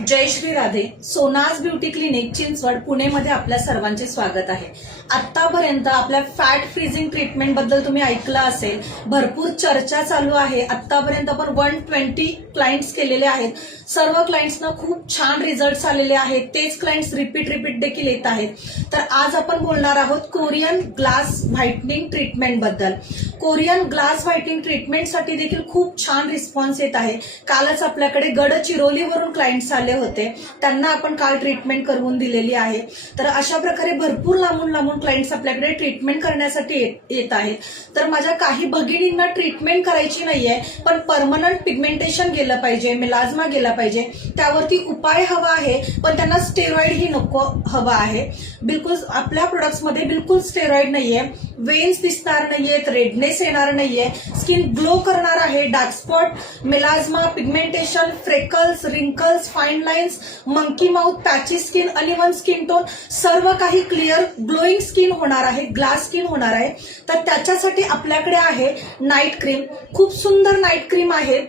जय Shri Radhe. सोनाज beauty clinic Chinchwad पुणेमध्ये आपल्या सर्वांचे स्वागत आहे. आतापर्यंत आपल्या फॅट फ्रीजिंग ट्रीटमेंट बद्दल तुम्ही ऐकलं असेल, भरपूर चर्चा चालू आहे. आतापर्यंत आपण 120 क्लायंट्स केलेले आहेत. सर्व क्लायंट्सना खूप छान रिझल्ट्स आलेले आहेत. तेच क्लायंट्स रिपीट देखील येत आहेत. तर आज आपण बोलणार आहोत कोरियन ग्लास व्हाइटनिंग ट्रीटमेंट बद्दल. कोरियन ग्लास व्हाइटनिंग ट्रीटमेंटसाठी देखील खूप छान रिस्पॉन्स येत आहे. कालच आपल्याकडे गडचिरोलीवरून क्लायंट्स आले होते, त्यांना आपण काल ट्रीटमेंट करून दिलेली आहे. तर अशा प्रकारे भरपूर लांबून क्लायंट्स आपल्याकडे ट्रीटमेंट करण्यासाठी येत आहेत. तर माझ्या काही भगिनींना ट्रीटमेंट करायची नाहीये, पण परमनंट पिगमेंटेशन गेलं पाहिजे, मेलाझ्मा गेला पाहिजे, त्यावरती उपाय हवा आहे. पण त्यांना स्टेरॉइड ही नको हवा आहे. बिलकुल आपल्या प्रोडक्ट्समध्ये बिलकुल स्टेरॉइड नाहीये, वेन्स दिसणार नाहीयेत, रेडनेस येणार नाहीये, स्किन ग्लो करणार आहे. Dark spot, melasma, pigmentation, freckles, wrinkles, fine lines, monkey mouth, patchy skin, uneven skin tone, सर्व काही क्लिअर ग्लोईंग स्किन होणार आहे, ग्लास स्किन होणार आहे. तर त्याच्यासाठी आपल्याकडे आहे नाईट क्रीम. खूप सुंदर नाईट क्रीम आहे.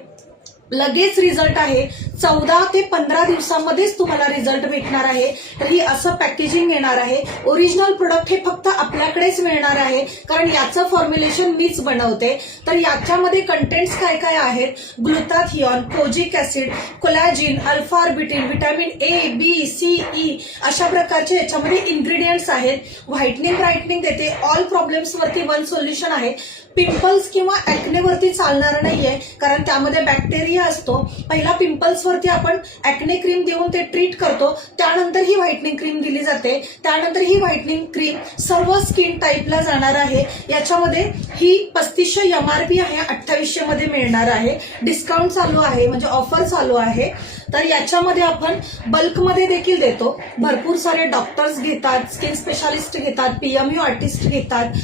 लगेच रिझल्ट आहे. 14 ते 15 दिवसांमध्येच तुम्हाला रिझल्ट भेटणार आहे. तर ही असं पॅकेजिंग येणार आहे. ओरिजिनल प्रोडक्ट हे फक्त आपल्याकडेच मिळणार आहे, कारण याचं फॉर्म्युलेशन मीच बनवते. तर याच्यामध्ये कंटेंट्स काय काय आहेत? Glutathione, kojic acid, collagen, alpha arbutin, vitamin A, B, C, E अशा प्रकारचे याच्यामध्ये इन्ग्रेडियंट्स आहेत. व्हाइटनिंग ब्राईटनिंग देते. ऑल प्रॉब्लेम्स वरती वन सोल्युशन आहे. पिंपल्स किंवा ऍक्नेवरती चालणार नाहीये, कारण त्यामध्ये बॅक्टेरिया असतो. पहिला पिंपल्स वरती आपण ऍक्ने क्रीम देऊन ते ट्रीट करतो, त्यानंतर ही व्हाइटनिंग क्रीम दिली जाते. त्यानंतर ही व्हाइटनिंग क्रीम सर्व स्किन टाईपला जाणार आहे. याच्यामध्ये ही 3500 MRP आहे, 2800 मध्ये मिळणार आहे. डिस्काउंट चालू आहे, म्हणजे ऑफर चालू आहे. तर याच्यामध्ये आपण बल्कमध्ये देखील देतो. भरपूर सारे डॉक्टर्स घेतात, स्किन स्पेशालिस्ट घेतात, PMU आर्टिस्ट घेतात,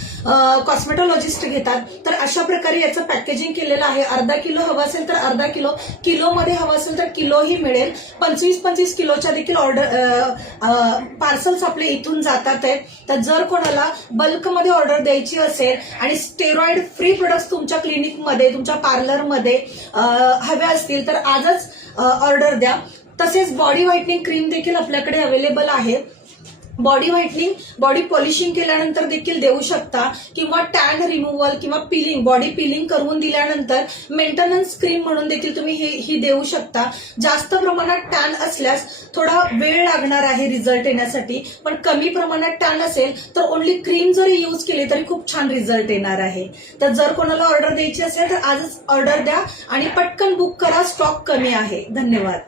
कॉस्मेटॉलॉजिस्ट घेतात. तर अशा प्रकारे याचं पॅकेजिंग केलेलं आहे. अर्धा किलो हवं असेल तर अर्धा किलो, किलोमध्ये हवं असेल तर किलोही मिळेल. 25-25 किलोच्या देखील ऑर्डर पार्सल्स आपले इथून जातात आहेत. तर जर कोणाला बल्कमध्ये ऑर्डर द्यायची असेल आणि स्टेरॉइड फ्री प्रोडक्ट्स तुमच्या क्लिनिकमध्ये, तुमच्या पार्लरमध्ये हव्या असतील तर आजच ऑर्डर द्या. तसेच बॉडी व्हाइटनिंग क्रीम देखील आपल्याकडे अवेलेबल आहे. बॉडी व्हाइटनिंग, बॉडी पॉलिशिंग केल्यानंतर देखील देऊ शकता, किंवा टॅन रिमूव्हल किंवा पिलिंग, बॉडी पिलिंग करून दिल्यानंतर मेंटेनन्स क्रीम म्हणून देखील तुम्ही ही देऊ शकता. जास्त प्रमाणात टॅन असल्यास थोडा वेळ लागणार आहे रिझल्ट येण्यासाठी, पण कमी प्रमाणात टॅन असेल तर ओन्ली क्रीम जरी यूज केली तरी खूप छान रिझल्ट येणार आहे. तर जर कोणाला ऑर्डर द्यायची असेल तर आजच ऑर्डर द्या आणि पटकन बुक करा. स्टॉक कमी आहे. धन्यवाद.